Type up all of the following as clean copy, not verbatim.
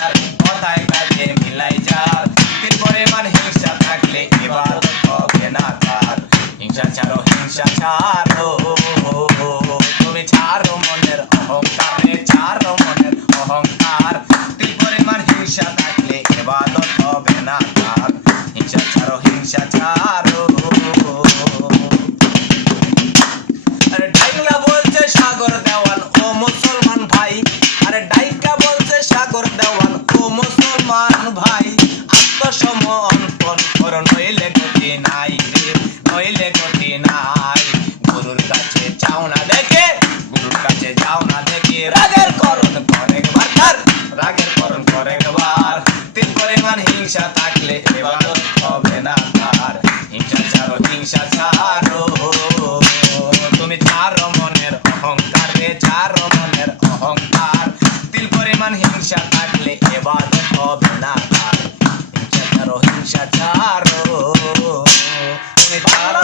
তার কথায় কাজে মিলাই যার তিল পরিমাণ হিংসা থাকলে ইবাদত হবে না তার হিংসা ছাড়ো হিংসা ছাড়ো তুমি ছাড়ো মনের অহংকার রে ছাড়ো মনের অহংকার তিল পরিমাণ হিংসা থাকলে ইবাদত হবে না তার হিংসা ছাড়ো হিংসা ছাড়ো আরে ডাইকা বলছে সাগর দেওয়ান ও মুসলমান ভাই আরে ডাইকা বলছে সাগর দেওয়ান ও মুসলমান ভাই আত্মসমর্পণ কর নইলে গতি নাই রে নইলে গতি নাই গুরুর কাছে যাও না দেখে গুরুর কাছে যাও না দেখে রাগের করণ করে একবার রাগের করণ করে একবার তিল পরিমাণ হিংসা থাকলে ইবাদত হবে না তার হিংসা ছাড়ো হিংসা ছাড়ো তুমি ছাড়ো মনের অহংকার রে ছাড়ো মনের অহংকার তিল পরিমাণ হিংসা থাকলে ইবাদত হবে না তার হিংসা ছাড়ো হিংসা ছাড়ো তুমি ছাড়ো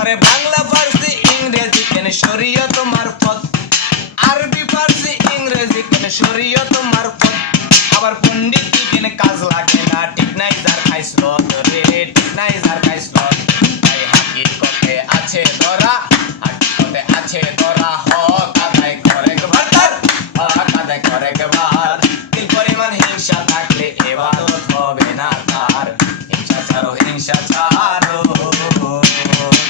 আরে বাংলা ফার্সি ইংরেজি কেন শরীয়ত মারফত আরবি ফার্সি ইংরেজি কেন শরীয়ত মারফত আবার পণ্ডিত কেন কাজ লাগে না ঠিক নাই যার খাইস রত রে ঠিক নাই যার খাইস রত তাই হাকিকতে আছে ধরা হাকিকতে আছে ধরা হক আদায় করে একবার হক আদায় করে একবার তিল পরিমাণ হিংসা থাকলে ইবাদত হবে না তার হিংসা ছাড়ো হিংসা ছাড়ো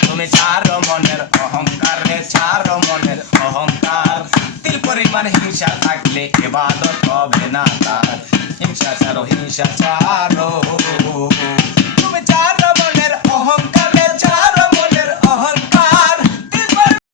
তুমি ছাড়ো মনের অহংকার রে ছাড়ো মনের অহংকার তিল পরিমাণ হিংসা থাকলে ইবাদত হবে না তার হিংসা ছাড়ো হিংসা ছাড়ো